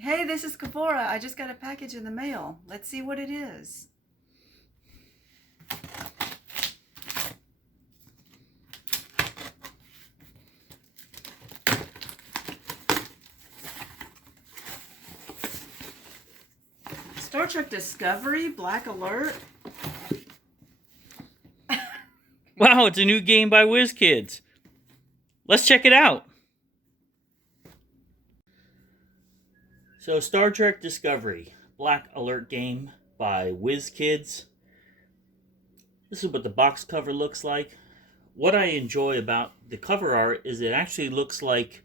Hey, this is Kavura. I just got a package in the mail. Let's see what it is. Star Trek Discovery, Black Alert. Wow, it's a new game by WizKids. Let's check it out. So, Star Trek Discovery, Black Alert game by WizKids. This is what the box cover looks like. What I enjoy about the cover art is it actually looks like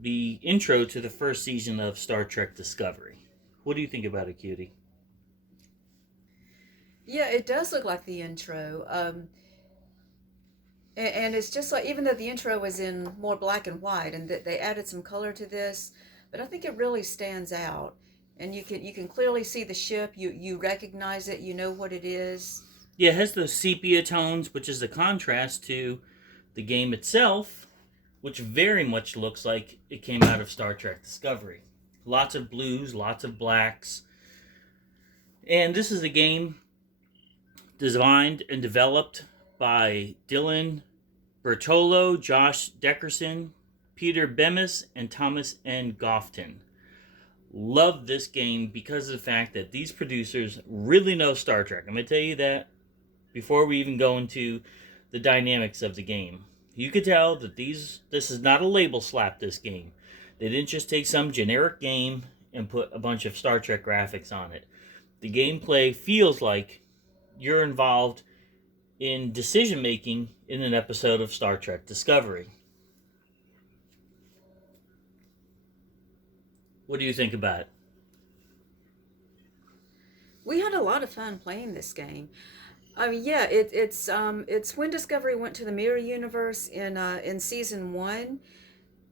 the intro to the first season of Star Trek Discovery. What do you think about it, Cutie? Yeah, it does look like the intro. And it's just like, even though the intro was in more black and white, and they added some color to this, but I think it really stands out. And you can clearly see the ship. You recognize it. You know what it is. Yeah, it has those sepia tones, which is a contrast to the game itself, which very much looks like it came out of Star Trek Discovery. Lots of blues, lots of blacks. And this is a game designed and developed by Dylan Bertolo, Josh Deckerson, Peter Bemis, and Thomas N. Gofton. Love this game because of the fact that these producers really know Star Trek. I'm going to tell you that before we even go into the dynamics of the game. You could tell that this is not a label slap, this game. They didn't just take some generic game and put a bunch of Star Trek graphics on it. The gameplay feels like you're involved in decision making in an episode of Star Trek Discovery. What do you think about it? We had a lot of fun playing this game. I mean, yeah, it's when Discovery went to the Mirror Universe in season one,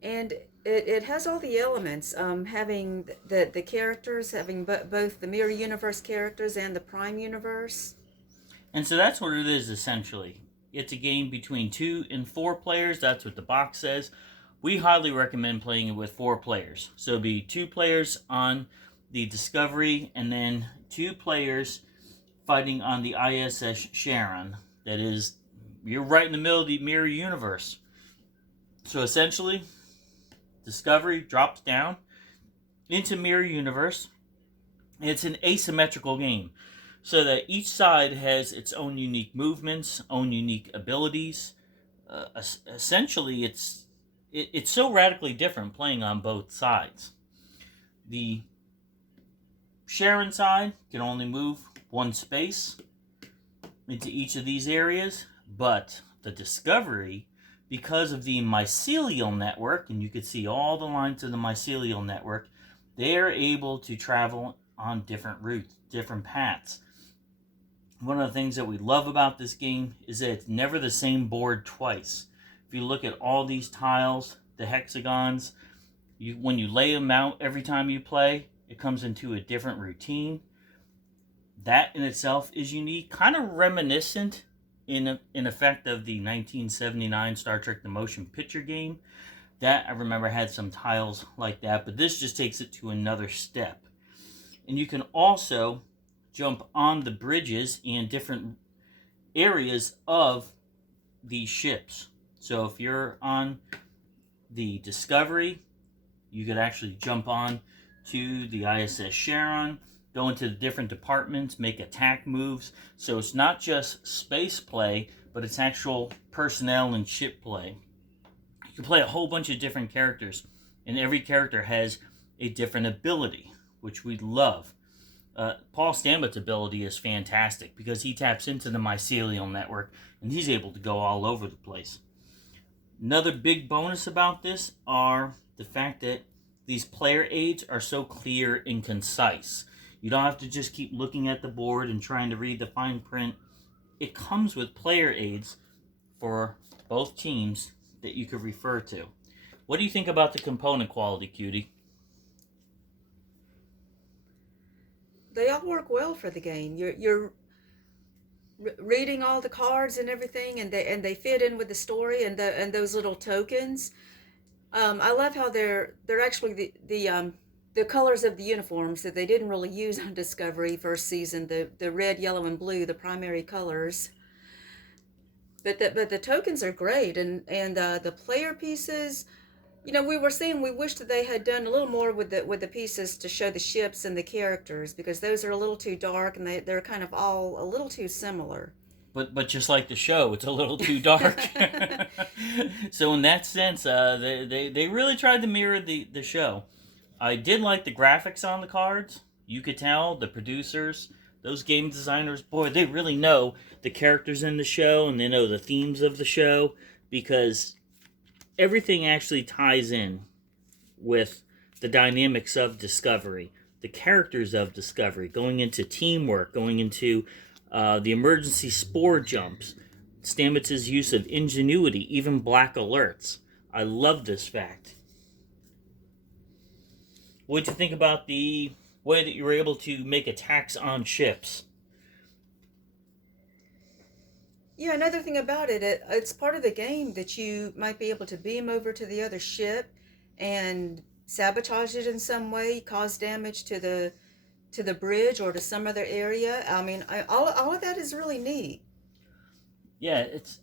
and it has all the elements. Having the characters, having both the Mirror Universe characters and the Prime Universe. And so that's what it is essentially. It's a game between 2 and 4 players. That's what the box says. We highly recommend playing it with 4 players. So it'll be 2 players on the Discovery and then 2 players fighting on the I.S.S. Charon. That is, you're right in the middle of the Mirror Universe. So essentially, Discovery drops down into Mirror Universe. It's an asymmetrical game, so that each side has its own unique movements, own unique abilities. Essentially, it's so radically different playing on both sides. The Charon side can only move one space into each of these areas, but the Discovery, because of the mycelial network, and you can see all the lines of the mycelial network, they are able to travel on different routes, different paths. One of the things that we love about this game is that it's never the same board twice. If you look at all these tiles, the hexagons, when you lay them out every time you play, it comes into a different routine. That in itself is unique, kind of reminiscent in effect of the 1979 Star Trek The Motion Picture game. That I remember had some tiles like that, but this just takes it to another step. And you can also jump on the bridges and different areas of these ships. So if you're on the Discovery, you could actually jump on to the ISS Charon, go into the different departments, make attack moves. So it's not just space play, but it's actual personnel and ship play. You can play a whole bunch of different characters, and every character has a different ability, which we love. Paul Stamets' ability is fantastic because he taps into the mycelial network and he's able to go all over the place. Another big bonus about this are the fact that these player aids are so clear and concise. You don't have to just keep looking at the board and trying to read the fine print. It comes with player aids for both teams that you could refer to. What do you think about the component quality, Cutie? They all work well for the game. You're reading all the cards and everything, and they fit in with the story and those little tokens. I love how they're actually the colors of the uniforms that they didn't really use on Discovery first season, the red, yellow, and blue, the primary colors. But the tokens are great, and the player pieces. You know, we were saying we wish that they had done a little more with the pieces to show the ships and the characters, because those are a little too dark and they're kind of all a little too similar. But just like the show, it's a little too dark. So in that sense, they really tried to mirror the show. I did like the graphics on the cards. You could tell the producers, those game designers, boy, they really know the characters in the show and they know the themes of the show, because everything actually ties in with the dynamics of Discovery, the characters of Discovery, going into teamwork, going into the emergency spore jumps, Stamets' use of ingenuity, even black alerts. I love this fact. What did you think about the way that you were able to make attacks on ships? Yeah, another thing about it's part of the game that you might be able to beam over to the other ship and sabotage it in some way, cause damage to the bridge or to some other area. I mean, all of that is really neat. Yeah, it's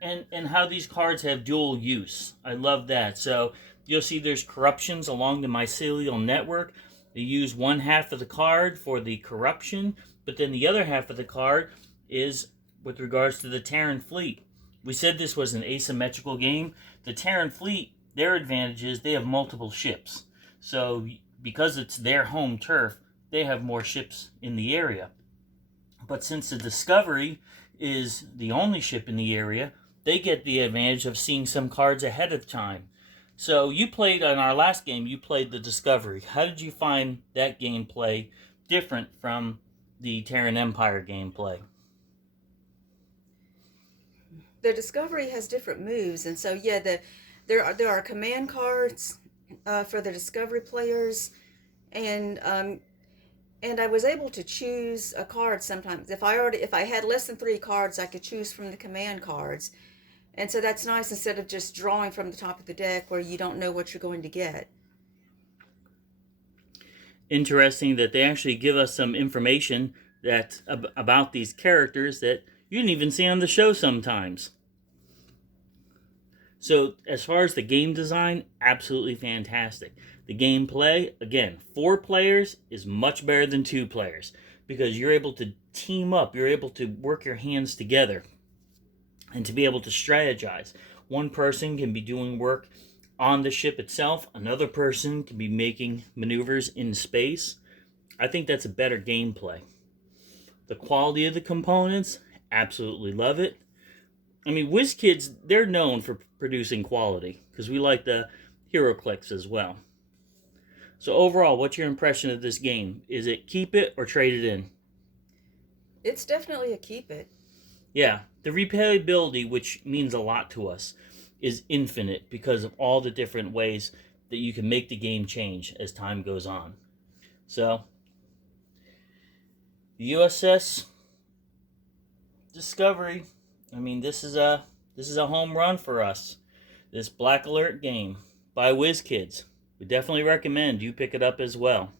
and how these cards have dual use. I love that. So you'll see there's corruptions along the mycelial network. They use one half of the card for the corruption, but then the other half of the card is with regards to the Terran fleet. We said this was an asymmetrical game. The Terran fleet, their advantage is they have multiple ships. So because it's their home turf, they have more ships in the area. But since the Discovery is the only ship in the area, they get the advantage of seeing some cards ahead of time. So you played, on our last game, you played the Discovery. How did you find that gameplay different from the Terran Empire gameplay? The Discovery has different moves, and so yeah, there are command cards for the Discovery players, and I was able to choose a card sometimes. If I had less than 3 cards, I could choose from the command cards, and so that's nice instead of just drawing from the top of the deck where you don't know what you're going to get. Interesting that they actually give us some information that about these characters that you didn't even see on the show sometimes. So as far as the game design, absolutely fantastic. The gameplay, again, 4 players is much better than 2 players, because you're able to team up, you're able to work your hands together and to be able to strategize. One person can be doing work on the ship itself, another person can be making maneuvers in space. I think that's a better gameplay. The quality of the components, absolutely love it. I mean, WizKids, they're known for producing quality, because we like the HeroClix as well. So overall, what's your impression of this game? Is it keep it or trade it in? It's definitely a keep it. Yeah, the replayability, which means a lot to us, is infinite because of all the different ways that you can make the game change as time goes on. So, the U.S.S. Discovery, I mean, this is a home run for us. This Black Alert game by WizKids. We definitely recommend you pick it up as well.